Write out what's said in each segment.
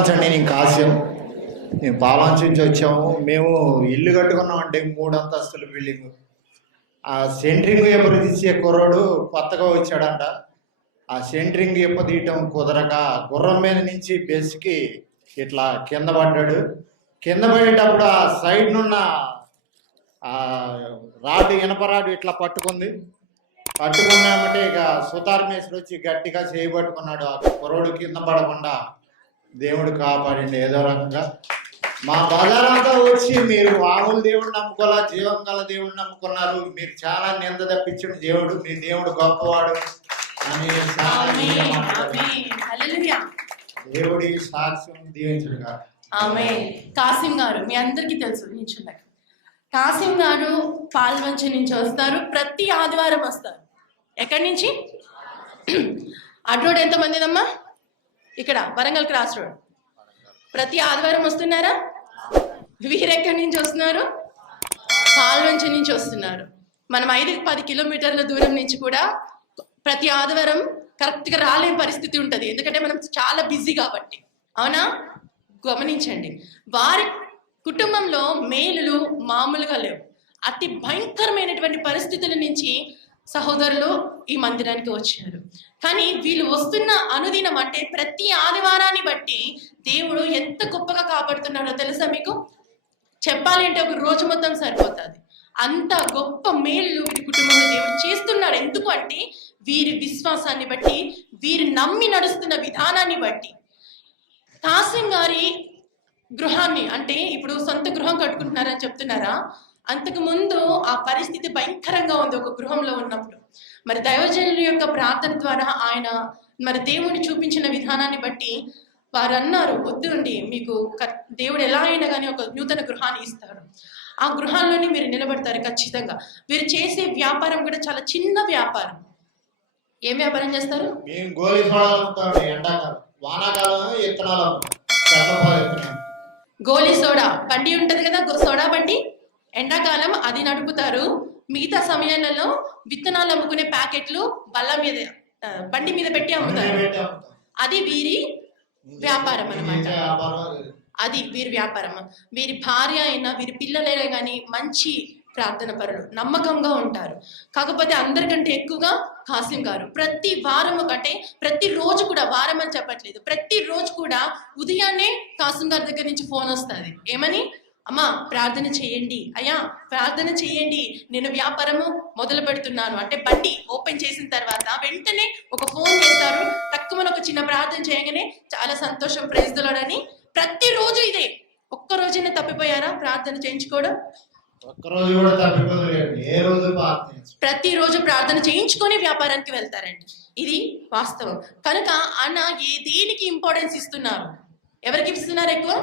పాల్వంచండి. నేను కాశ్యం. మేము పాల్వంచ నుంచి వచ్చాము. మేము ఇల్లు కట్టుకున్నాం అంటే 3 అంతస్తుల బిల్డింగ్. ఆ సెంట్రింగ్ ఎప్పదీసే కుర్రోడు కొత్తగా వచ్చాడంట. ఆ సెంట్రింగ్ ఎప్పదీయటం కుదరక గుర్రం మీద నుంచి బెస్కి ఇట్లా కింద పడ్డాడు. కింద పడేటప్పుడు ఆ సైడ్ నున్న ఆ రాడ్, ఇనప రాడ్ ఇట్లా పట్టుకున్నామంటే ఇక సుతార్ మేస్త్రి వచ్చి గట్టిగా చేయబట్టుకున్నాడు. ఆ కుర్రోడు కింద పడకుండా దేవుడు కాపాడండి ఏదో రకంగా. మా బజారంతా వచ్చి మీరు మామూలు దేవుడు నమ్ముకోవాలా, జీవం గల దేవుడు నమ్ముకున్నారు. మీరు చాలా నింద తప్పించిన దేవుడు, మీ దేవుడు గొప్పవాడు అని దేవుడి సాక్ష్యం దీవించడు కాదు. కాసిం గారు మీ అందరికీ తెలుసు. నిల్చున్నారు. కాసిం గారు పాల్వంచ నుంచి వస్తారు. ప్రతి ఆదివారం వస్తారు. ఎక్కడి నుంచి? అటు రోడ్ ఎంతమందిదమ్మా? ఇక్కడ వరంగల్ క్రాస్ రోడ్. ప్రతి ఆదివారం వస్తున్నారా? వీరెక్కడి నుంచి వస్తున్నారు? పాల్వంచ నుంచి వస్తున్నారు. మనం 5-10 కిలోమీటర్ల దూరం నుంచి కూడా ప్రతి ఆదివారం కరెక్ట్గా రాలేని పరిస్థితి ఉంటుంది. ఎందుకంటే మనం చాలా బిజీ కాబట్టి. అవునా? గమనించండి, వారి కుటుంబంలో మేలులు మామూలుగా లేవు. అతి భయంకరమైనటువంటి పరిస్థితుల నుంచి సహోదరులు ఈ మందిరానికి వచ్చారు. కానీ వీళ్ళు వస్తున్న అనుదినం అంటే ప్రతి ఆదివారాన్ని బట్టి దేవుడు ఎంత గొప్పగా కాపాడుతున్నాడో తెలుసా మీకు? చెప్పాలి అంటే ఒక రోజు మొత్తం సరిపోతుంది. అంత గొప్ప మేలు వీరి కుటుంబంలో దేవుడు చేస్తున్నాడు. ఎందుకు అంటే వీరి విశ్వాసాన్ని బట్టి, వీరు నమ్మి నడుస్తున్న విధానాన్ని బట్టి. కాసిం గారి గృహాన్ని అంటే ఇప్పుడు సొంత గృహం కట్టుకుంటున్నారని చెప్తున్నారా? అంతకు ముందు ఆ పరిస్థితి భయంకరంగా ఉంది ఒక గృహంలో ఉన్నప్పుడు. మరి దైవజనుల యొక్క ప్రార్థన ద్వారా ఆయన మరి దేవుని చూపించిన విధానాన్ని బట్టి వారు అన్నారు, వద్దండి, మీకు దేవుడు ఎలా అయినా కానీ ఒక నూతన గృహాన్ని ఇస్తాడు. ఆ గృహాల్లోని మీరు నిలబడతారు ఖచ్చితంగా. వీరు చేసే వ్యాపారం కూడా చాలా చిన్న వ్యాపారం. ఏం వ్యాపారం చేస్తారు? గోలీ సోడా బండి ఉంటది కదా, సోడా బండి. ఎండాకాలం అది నడుపుతారు. మిగతా సమయాలలో విత్తనాలు అమ్ముకునే ప్యాకెట్లు బండి మీద పెట్టి అమ్ముతారు. అది వీరి వ్యాపారం అన్నమాట. అది వీరి వ్యాపారం. వీరి భార్య అయినా వీరి పిల్లలైనా కానీ మంచి ప్రార్థన పరులు, నమ్మకంగా ఉంటారు. కాకపోతే అందరికంటే ఎక్కువగా కాసిం గారు ప్రతి వారము అంటే ప్రతిరోజు కూడా, వారం అని చెప్పట్లేదు, ప్రతిరోజు కూడా ఉదయాన్నే కాసిం గారి దగ్గర నుంచి ఫోన్ వస్తుంది. ఏమని? అమ్మా ప్రార్థన చేయండి, అయ్యా ప్రార్థన చేయండి, నేను వ్యాపారము మొదలు పెడుతున్నాను అంటే బండి ఓపెన్ చేసిన తర్వాత వెంటనే ఒక ఫోన్ చేస్తారు. తక్కువ ఒక చిన్న ప్రార్థన చేయగానే చాలా సంతోషం, ప్రైజ్ ది లార్డ్ అని. ప్రతిరోజు ఇదే. ఒక్క రోజైనా తప్పిపోయారా ప్రార్థన చేయించుకోవడం? ప్రతిరోజు ప్రార్థన చేయించుకొని వ్యాపారానికి వెళ్తారండి. ఇది వాస్తవం. కనుక ఆయన దేనికి ఇంపార్టెన్స్ ఇస్తున్నారు? ఎవరికి ఇస్తున్నారు ఎక్కువ?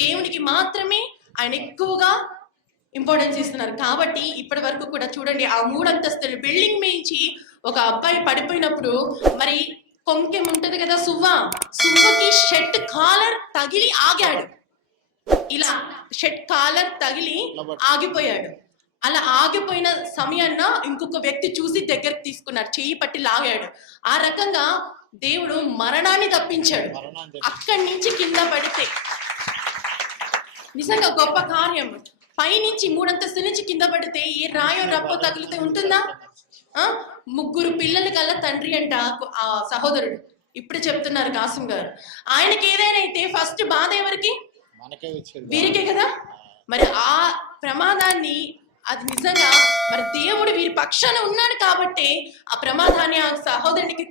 దేవునికి మాత్రమే ఆయన ఎక్కువగా ఇంపార్టెన్స్ ఇస్తున్నారు. కాబట్టి ఇప్పటి వరకు కూడా చూడండి, ఆ 3 అంతస్తుల బిల్డింగ్ మించి ఒక అబ్బాయి పడిపోయినప్పుడు మరి కొంకెం ఉంటది కదా, సువ్వకి షర్ట్ కాలర్ తగిలి ఆగాడు. ఇలా షర్ట్ కాలర్ తగిలి ఆగిపోయాడు. అలా ఆగిపోయిన సమయాన్న ఇంకొక వ్యక్తి చూసి దగ్గరికి తీసుకున్నాడు, చెయ్యి పట్టి లాగాడు. ఆ రకంగా దేవుడు మరణాన్ని తప్పించాడు. అక్కడి నుంచి కింద పడితే నిజంగా గొప్ప కార్యం. పైనుంచి 3 అంతస్తుల నుంచి కింద పడితే ఏ రాయో రప్పో తగిలితే ఉంటుందా? 3 పిల్లలు గల తండ్రి అంట ఆ సహోదరుడు. ఇప్పుడు చెప్తున్నారు కాసిం గారు. ఆయనకి ఏదైనా అయితే ఫస్ట్ బాధ ఎవరికి? వీరికే కదా. మరి ఆ ప్రమాదాన్ని, అది నిజంగా మరి దేవుడు వీరి పక్షాన ఉన్నాడు కాబట్టి ఆ ప్రమాదాన్ని ఆ సహోదరునికి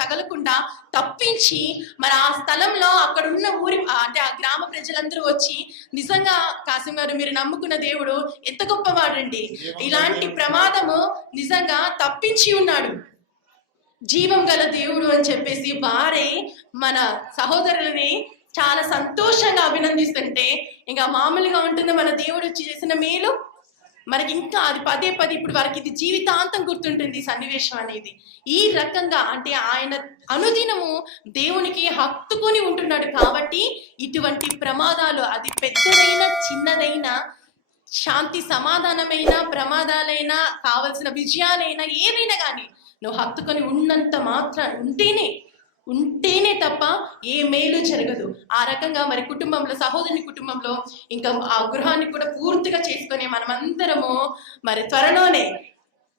తగలకుండా తప్పించి మరి ఆ స్థలంలో అక్కడ ఉన్న ఊరి అంటే ఆ గ్రామ ప్రజలందరూ వచ్చి, నిజంగా కాసిం గారు మీరు నమ్ముకున్న దేవుడు ఎంత గొప్పవాడండి, ఇలాంటి ప్రమాదము నిజంగా తప్పించి ఉన్నాడు, జీవం గల దేవుడు అని చెప్పేసి వారే మన సహోదరులని చాలా సంతోషంగా అభినందిస్తుంటే ఇంకా మామూలుగా ఉంటుంది మన దేవుడు చేసిన మేలు. మనకి ఇంకా అది పదే ఇప్పుడు వారికి ఇది జీవితాంతం గుర్తుంటుంది ఈ సన్నివేశం అనేది. ఈ రకంగా అంటే ఆయన అనుదినము దేవునికి హత్తుకొని ఉంటున్నాడు కాబట్టి ఇటువంటి ప్రమాదాలు, అది పెద్దదైనా చిన్నదైనా, శాంతి సమాధానమైన ప్రమాదాలైనా, కావలసిన విజయాలైనా, ఏవైనా కానీ నువ్వు హత్తుకొని ఉన్నంత మాత్రం ఉంటేనే ఉంటేనే తప్ప ఏ మేలు జరగదు. ఆ రకంగా మరి కుటుంబంలో, సహోదరుని కుటుంబంలో ఇంకా ఆ గృహాన్ని కూడా పూర్తిగా చేసుకొని మనమందరము మరి త్వరలోనే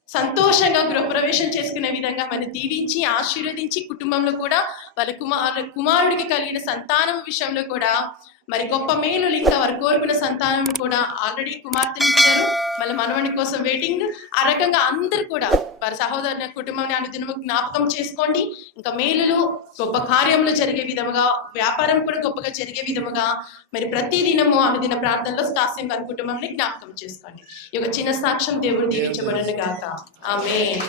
సంతోషంగా గృహప్రవేశం చేసుకునే విధంగా మరి దీవించి ఆశీర్వదించి, కుటుంబంలో కూడా వాళ్ళ కుమారుడికి కలిగిన సంతానం విషయంలో కూడా మరి గొప్ప మేలులు, ఇంకా వారు కోరుకున్న సంతానం కూడా ఆల్రెడీ కుమార్తెని ఇచ్చారు, మళ్ళీ మనవని కోసం వెయిటింగ్. ఆ రకంగా అందరూ కూడా వారి సహోదరుని కుటుంబాన్ని అనుదినము జ్ఞాపకం చేసుకోండి. ఇంకా మేలులు గొప్ప కార్యములు జరిగే విధముగా, వ్యాపారం కూడా గొప్పగా జరిగే విధముగా మరి ప్రతి దినము అనుదిన ప్రార్థనలో కాసిం గారి కుటుంబాన్ని జ్ఞాపకం చేసుకోండి. ఈ యొక్క చిన్న సాక్ష్యం దేవుడు దీవించబడును గాక. ఆమేన్.